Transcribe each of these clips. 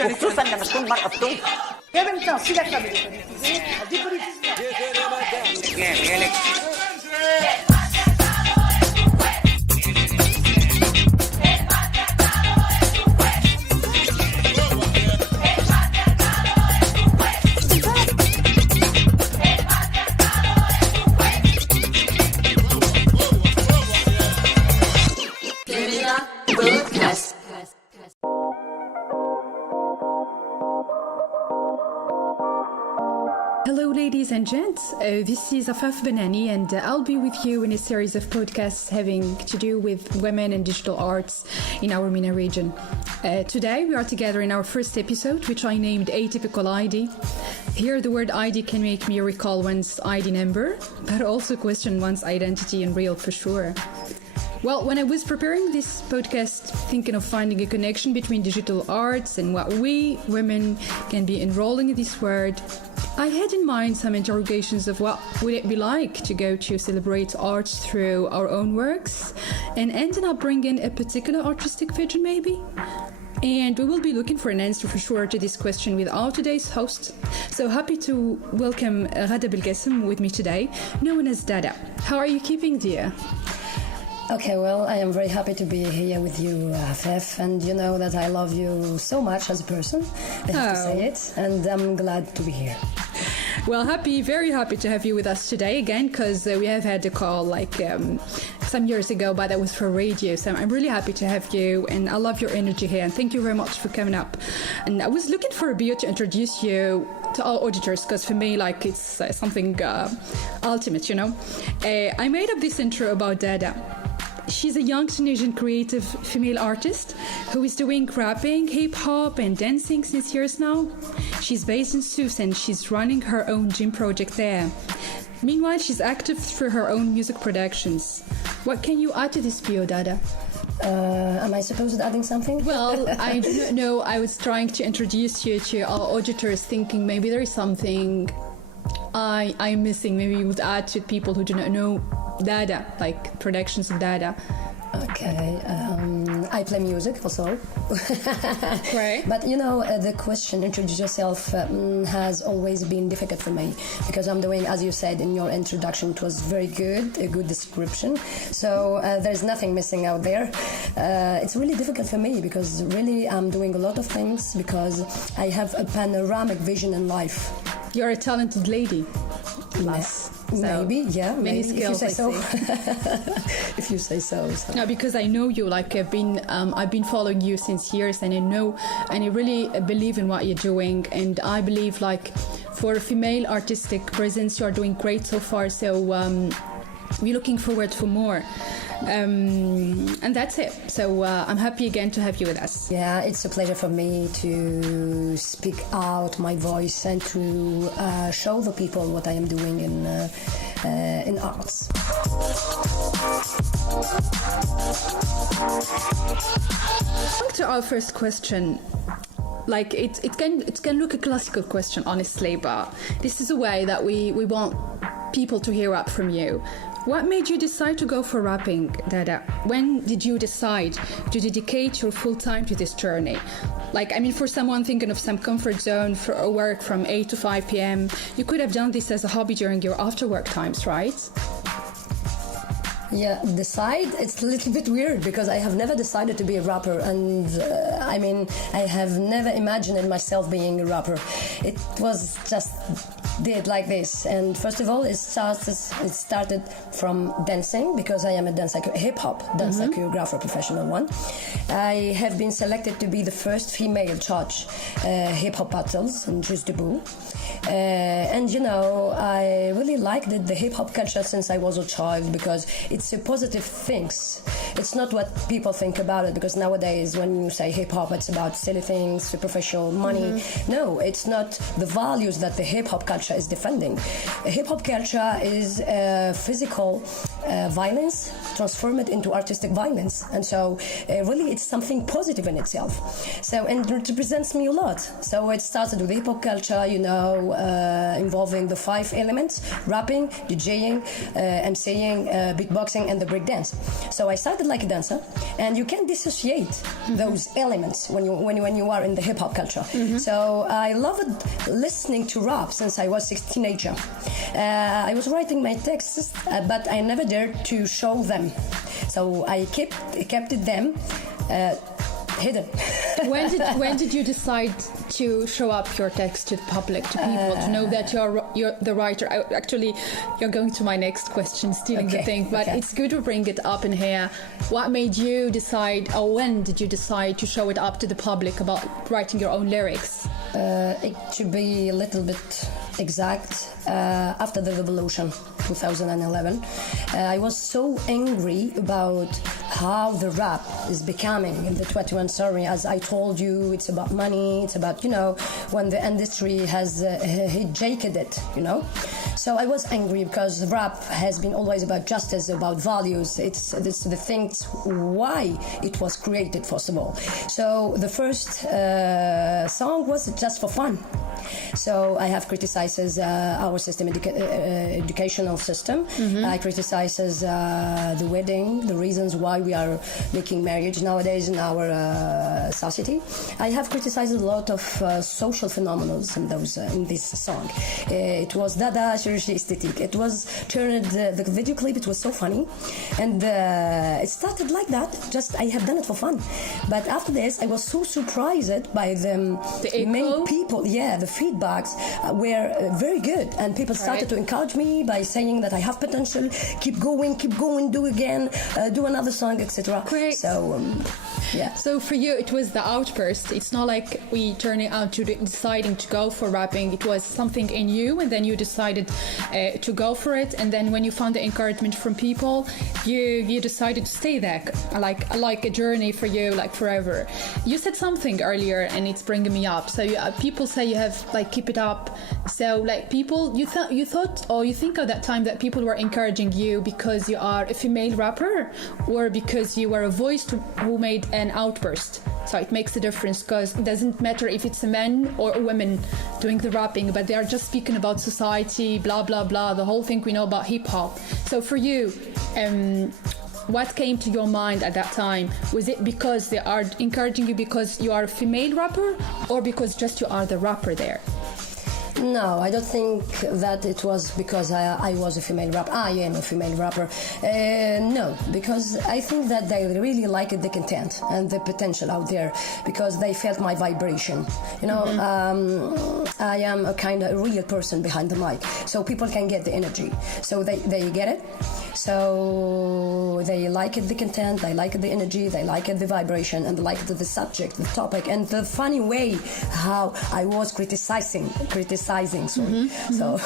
وخصوصا لما تكون مرأة بطولة. يا بنت سيدك فاميلي. Hello ladies and gents, this is FeMENA and I'll be with you in a series of podcasts having to do with women and digital arts in our MENA region. Today we are together in our first episode, which I named Atypical ID. Here the word ID can make me recall one's ID number, but also question one's identity in real for sure. Well, when I was preparing this podcast, thinking of finding a connection between digital arts and what we, women, can be enrolling in this world, I had in mind some interrogations of what would it be like to go to celebrate art through our own works and ending up bringing a particular artistic vision maybe? And we will be looking for an answer for sure to this question with our today's host. So happy to welcome Ghada Belgacem with me today, known as Dada. How are you keeping, dear? Okay, well, I am very happy to be here with you, Fef, and you know that I love you so much as a person, I have to say it, and I'm glad to be here. Well, very happy to have you with us today again, because we have had a call some years ago, but that was for radio, so I'm really happy to have you, and I love your energy here, and thank you very much for coming up. And I was looking for a bio to introduce you to all auditors, because for me, it's something ultimate, you know. I made up this intro about Dada. She's a young Tunisian creative female artist who is doing rapping, hip-hop and dancing since years now. She's based in Sوسة and she's running her own gym project there. Meanwhile, she's active through her own music productions. What can you add to this bio, Dada? Am I supposed to adding something? Well, I don't know. I was trying to introduce you to our auditors, thinking maybe there is something I'm missing. Maybe you would add to people who do not know Dada, like productions of Dada. Okay, I play music also. Right. But you know, the question, introduce yourself, has always been difficult for me because I'm doing, as you said in your introduction, it was very good, a good description. So there's nothing missing out there. It's really difficult for me because really I'm doing a lot of things because I have a panoramic vision in life. You're a talented lady. Plus. Maybe, yeah. Many maybe, skills, if you say so. If you say so. No, because I know you. I've been following you since years, and I know, and I really believe in what you're doing. And I believe, for a female artistic presence, you are doing great so far. So we're looking forward for more. And that's it. So I'm happy again to have you with us. Yeah, it's a pleasure for me to speak out my voice and to show the people what I am doing in arts. To our first question. It can look a classical question, honestly, but this is a way that we want people to hear up from you. What made you decide to go for rapping, Dada? When did you decide to dedicate your full time to this journey? For someone thinking of some comfort zone for work from 8 to 5 p.m., you could have done this as a hobby during your after work times, right? Yeah, decide, it's a little bit weird because I have never decided to be a rapper and I have never imagined myself being a rapper. It was just did like this, and first of all it started from dancing because I am a hip-hop dancer choreographer, professional one. I have been selected to be the first female judge hip-hop battles in Just Debout. And you know, I really liked the hip-hop culture since I was a child because it's a positive things. It's not what people think about it, because nowadays when you say hip-hop it's about silly things, superficial money. No, it's not the values that the hip-hop culture is defending. Hip-hop culture is a physical violence, transform it into artistic violence. And so really it's something positive in itself. So, and it represents me a lot. So it started with hip hop culture, involving the 5 elements: rapping, DJing, MCing, beatboxing, and the breakdance. So I started like a dancer, and you can't dissociate those elements when you are in the hip hop culture. So I loved listening to rap since I was a teenager. I was writing my texts, but I never dared to show them. So I kept it them hidden. When did you decide to show up your text to the public, to people, to know that you're the writer? Actually, you're going to my next question, stealing the thing, but it's good to bring it up in here. What made you decide, or when did you decide to show it up to the public about writing your own lyrics? To be a little bit exact, after the revolution, 2011, I was so angry about how the rap is becoming in the 21st century. As I told you, it's about money, it's about, when the industry has hijacked it, So I was angry because rap has been always about justice, about values. It's the things why it was created, first of all. So the first song was just for fun. So I have criticized our system, educational system. I criticizes the wedding, the reasons why we are making marriage nowadays in our society. I have criticized a lot of social phenomena in this song. It was Dada aesthetic. It was turned the video clip. It was so funny, and it started like that. Just I have done it for fun, but after this, I was so surprised by the main people. Yeah, the feedbacks were very good, and people started to encourage me by saying that I have potential. Keep going, do again, do another song, etc. Great. So, yeah. So for you, it was the outburst. It's not like we turning out to deciding to go for rapping. It was something in you, and then you decided to go for it. And then when you found the encouragement from people, you decided to stay there, like a journey for you, like forever. You said something earlier, and it's bringing me up. So people say you have keep it up. So people, you thought, or you think at that time that people were encouraging you because you are a female rapper, or because you were a voice who made an outburst. So it makes a difference, because it doesn't matter if it's a man or a woman doing the rapping, but they are just speaking about society, blah blah blah, the whole thing we know about hip hop. So for you, what came to your mind at that time? Was it because they are encouraging you because you are a female rapper, or because just you are the rapper there? No, I don't think that it was because I was a female rapper. I am a female rapper. No, because I think that they really liked the content and the potential out there, because they felt my vibration. I am a kind of real person behind the mic, so people can get the energy. So they get it. So they liked the content, they liked the energy, they liked the vibration, and they liked the subject, the topic, and the funny way how I was criticizing. Sorry. So,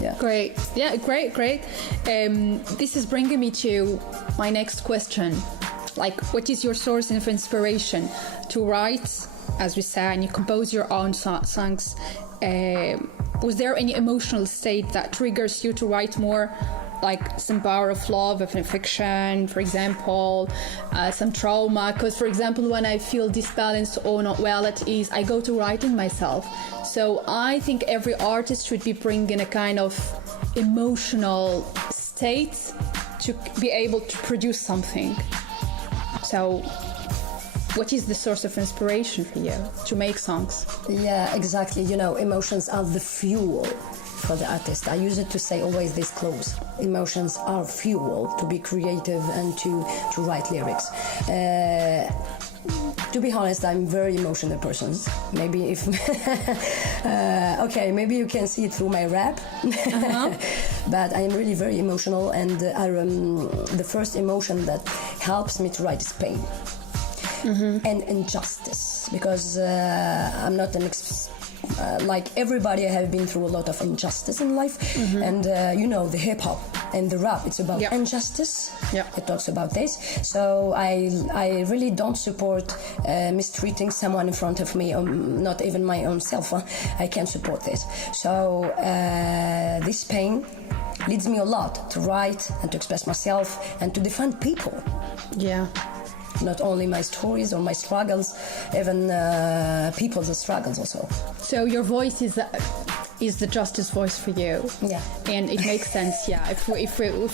yeah. Great. Yeah, great. This is bringing me to my next question. What is your source of inspiration to write, as we said, and you compose your own songs? Was there any emotional state that triggers you to write more? Like some power of love, of fiction, for example, some trauma. Because, for example, when I feel disbalanced or not well at ease, I go to writing myself. So I think every artist should be bringing a kind of emotional state to be able to produce something. So what is the source of inspiration for you to make songs? Yeah, exactly. Emotions are the fuel for the artist. I use it to say always this close. Emotions are fuel to be creative and to write lyrics. To be honest, I'm a very emotional person. Maybe if maybe you can see it through my rap. But I am really very emotional, and the first emotion that helps me to write is pain and injustice, because I'm not an like everybody, I have been through a lot of injustice in life, and the hip hop and the rap, it's about injustice. It talks about this. So I really don't support mistreating someone in front of me, or not even my own self. I can't support this. So this pain leads me a lot to write and to express myself and to defend people. Yeah. Not only my stories or my struggles, even people's struggles also. So your voice is the justice voice for you. Yeah. And it makes sense, yeah. If we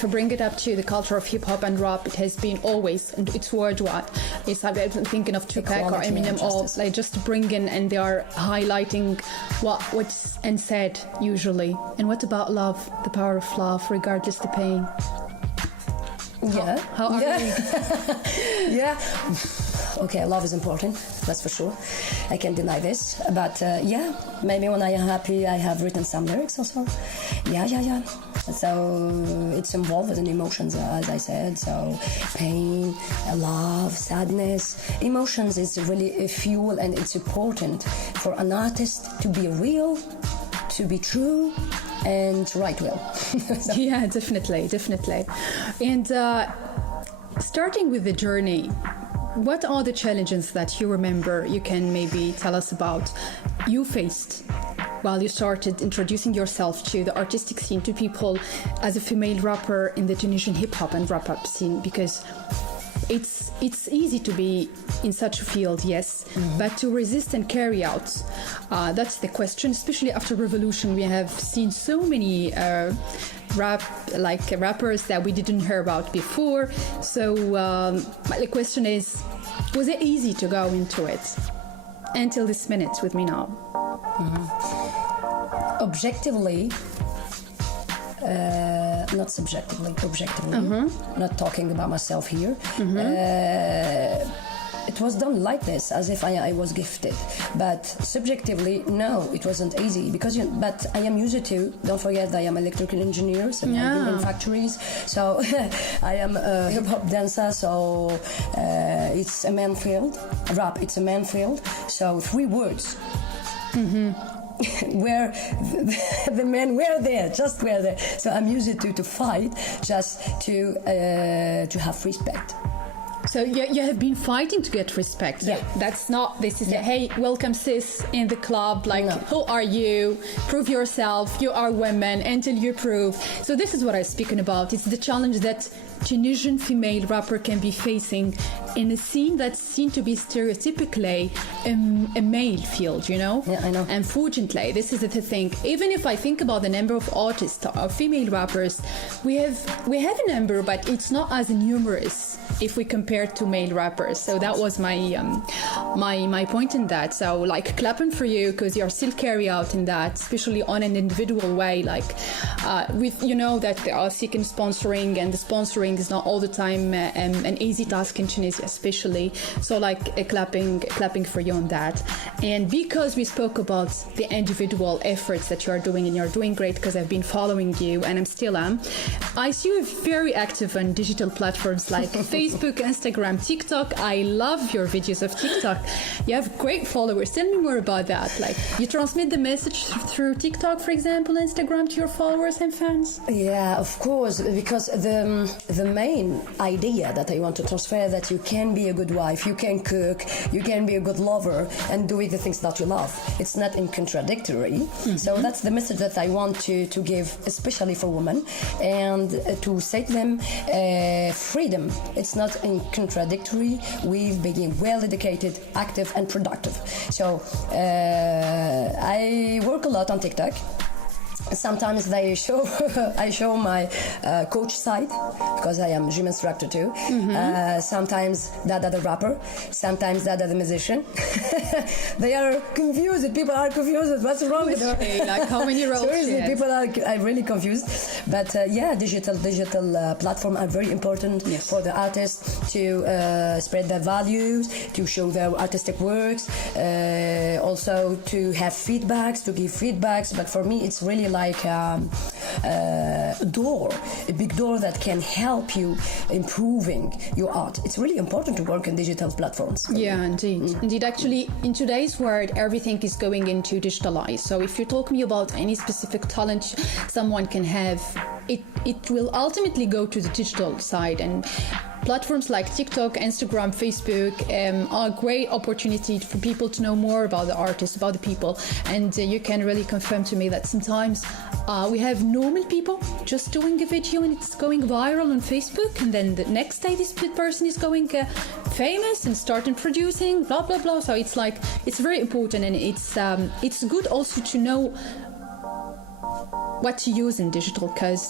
bring it up to the culture of hip hop and rap, it has been always, and it's worldwide. It's like I'm thinking of Tupac or Eminem, all like just to bring in, and they are highlighting what's unsaid usually. And what about love? The power of love, regardless the pain. Yeah. How are you? Yeah. Okay, love is important, that's for sure. I can't deny this. But yeah, maybe when I am happy, I have written some lyrics also. Yeah. So it's involved in emotions, as I said. So pain, love, sadness. Emotions is really a fuel, and it's important for an artist to be real, to be true, and to write well. So. Yeah, definitely. And starting with the journey, what are the challenges that you remember you can maybe tell us about you faced while you started introducing yourself to the artistic scene, to people as a female rapper in the Tunisian hip-hop and rap-up scene? Because it's easy to be in such a field, yes, but to resist and carry out, that's the question. Especially after revolution, we have seen so many rappers that we didn't hear about before. So the question is, was it easy to go into it until this minute with me now? Objectively, not subjectively, objectively, not talking about myself here. It was done like this, as if I was gifted. But subjectively, no, it wasn't easy but I am used to. Don't forget, I am electrical engineer, so I do in factories. So I am a hip hop dancer. So it's a man field. Rap, it's a man field. So 3 words. Where the men were there, just were there. So I'm used to fight just to have respect. So you have been fighting to get respect. So that's not, this is hey, welcome sis in the club, like who are you? Prove yourself, you are women until you prove. So this is what I'm speaking about. It's the challenge that Tunisian female rapper can be facing in a scene that's seen to be stereotypically a male field, you know? Yeah, I know. Unfortunately, this is the thing. Even if I think about the number of artists or female rappers, we have a number, but it's not as numerous if we compare to male rappers. So that was my my point in that. So like clapping for you, because you're still carry out in that, especially on an individual way. Like with that they are seeking sponsoring, and the sponsoring is not all the time an easy task in Tunisia, especially. So like clapping for you on that. And because we spoke about the individual efforts that you are doing, and you're doing great, because I've been following you, and I see you very active on digital platforms like Facebook, Instagram, TikTok. I love your videos of TikTok. You have great followers. Tell me more about that. Like, you transmit the message through TikTok, for example, Instagram, to your followers and fans? Yeah, of course, because the main idea that I want to transfer, that you can be a good wife, you can cook, you can be a good lover, and do the things that you love. It's not in contradictory. So that's the message that I want to give, especially for women, and to say to them, freedom. It's not in contradictory with being well-educated, active, and productive. So I work a lot on TikTok. Sometimes I show my coach side, because I am gym instructor too. Sometimes Dada the rapper, sometimes Dada the musician. They are confused. People are confused. What's wrong with her? Like, how many roles? Seriously, people are really confused. But digital platforms are very important for the artists to spread their values, to show their artistic works, also to have feedbacks, to give feedbacks. But for me, it's really like a big door that can help you improving your art. It's really important to work on digital platforms. Yeah, indeed. Actually, in today's world, everything is going into digitalized. So if you talk me about any specific talent someone can have, it will ultimately go to the digital side, and platforms like TikTok, Instagram, Facebook are a great opportunity for people to know more about the artists, about the people. And you can really confirm to me that sometimes we have normal people just doing a video and it's going viral on Facebook, and then the next day this person is going famous and starting producing, blah blah blah. So it's like, it's very important, and it's good also to know what to use in digital, because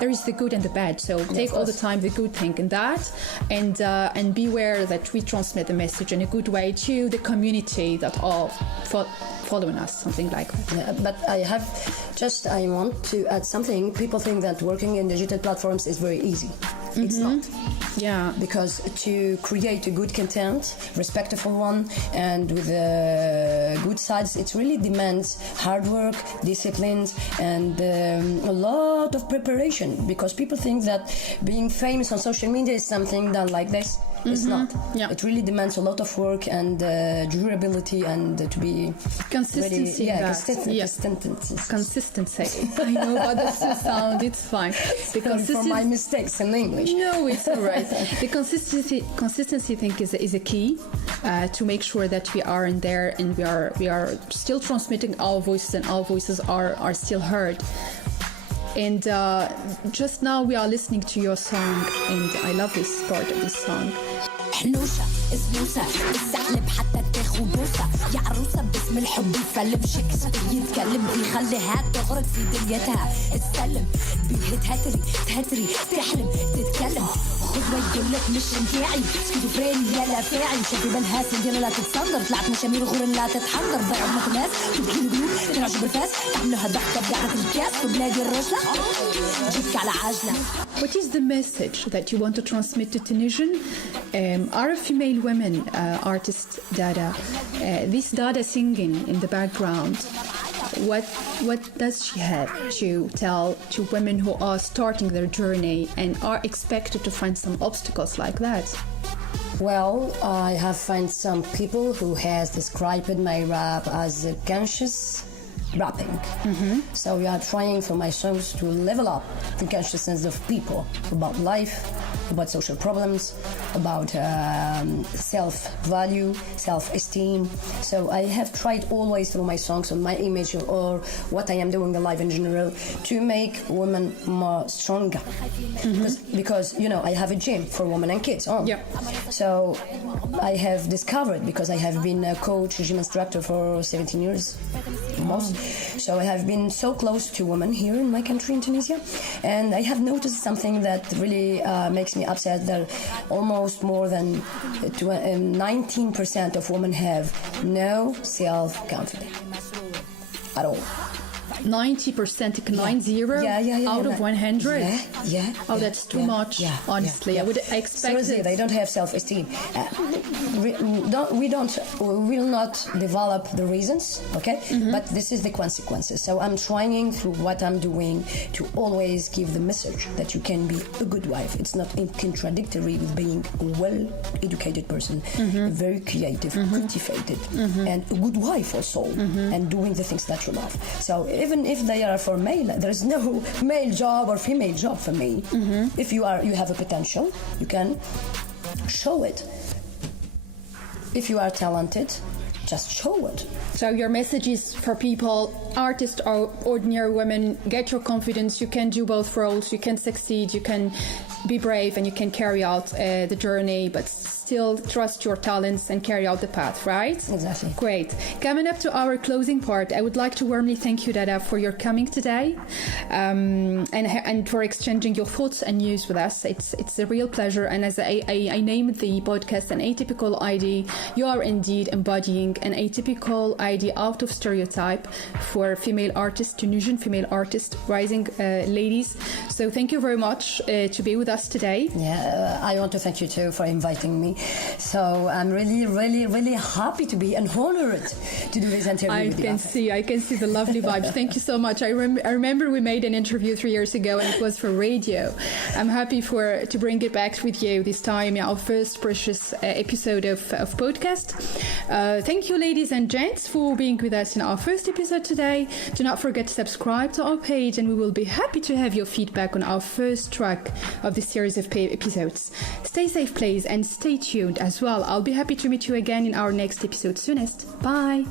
there is the good and the bad. So take all the time the good thing in that, and beware that we transmit the message in a good way to the community that are following us, something like that. Yeah, but I want to add something. People think that working in digital platforms is very easy. It's not. Yeah. Because to create a good content, respectful one, and with good sides, it really demands hard work, disciplines, and a lot of preparation. Because people think that being famous on social media is something done like this. It's not. Yeah. It really demands a lot of work and durability, and to be consistency. Consistency. I know, but that's the sound. It's fine. For my mistakes in English. No, it's all right. The consistency thing is a key to make sure that we are in there and we are still transmitting our voices, and our voices are still heard. And just now we are listening to your song, and I love this part of this song. حنوشة سوسة السحلب حتى تاخو بوسة يا عروسة باسم الحب يفلم شكل يتكلم بيخليها تغرق في دنيتها السلم بيهد تهتري تحلم تتكلم خذ ويقولك مش نتاعي سكيزوفريني يا لا فاعي شافي بالها سندير لا تتصندر طلعت مشامير غور لا تتحنظر ضيعوا بنات الناس تبكي القلوب تنعشوا بالفاس تعملوها ضحكة بقعة الكاس في بلادي الرجلة جيك على عجلة. What is the message that you want to transmit to Tunisian? Are female women artist Dada? This Dada singing in the background, what does she have to tell to women who are starting their journey and are expected to find some obstacles like that? Well, I have found some people who has described my rap as a conscious rapping. So we are trying for my songs to level up the consciousness of people about life, about social problems, about self-value, self-esteem. So I have tried always through my songs on my image or what I am doing in life in general to make women more stronger. Because you know, I have a gym for women and kids. So I have discovered, because I have been a coach, a gym instructor for 17 years almost. So I have been so close to women here in my country, in Tunisia, and I have noticed something that really makes me upset, that almost more than 19% of women have no self-confidence at all. 90%, 90 out of 100. That's too much. Honestly, I would expect. Seriously, they don't have self-esteem. We will not develop the reasons, okay? But this is the consequences. So I'm trying through what I'm doing to always give the message that you can be a good wife. It's not contradictory with being a well-educated person, very creative, cultivated, and a good wife also, and doing the things that you love. So even if they are for male, there's no male job or female job for me. If you have a potential, you can show it. If you are talented, just show it. So your message is for people, artists or ordinary women, get your confidence. You can do both roles. You can succeed. You can be brave, and you can carry out the journey, but still trust your talents and carry out the path, right? Exactly. Great. Coming up to our closing part, I would like to warmly thank you, Dada, for your coming today, and for exchanging your thoughts and news with us. It's a real pleasure. And as I named the podcast an Atypical ID, you are indeed embodying an atypical ID out of stereotype for female artists, Tunisian female artists, rising ladies. So thank you very much to be with us today. Yeah, I want to thank you too for inviting me. So I'm really, really, really happy to be and honored to do this interview with you. I can see the lovely vibes. Thank you so much. I remember we made an interview 3 years ago, and it was for radio. I'm happy to bring it back with you this time, our first precious episode of podcast. Thank you, ladies and gents, for being with us in our first episode today. Do not forget to subscribe to our page, and we will be happy to have your feedback on our first track of this series of episodes. Stay safe, please, and stay tuned as well. I'll be happy to meet you again in our next episode soonest. Bye.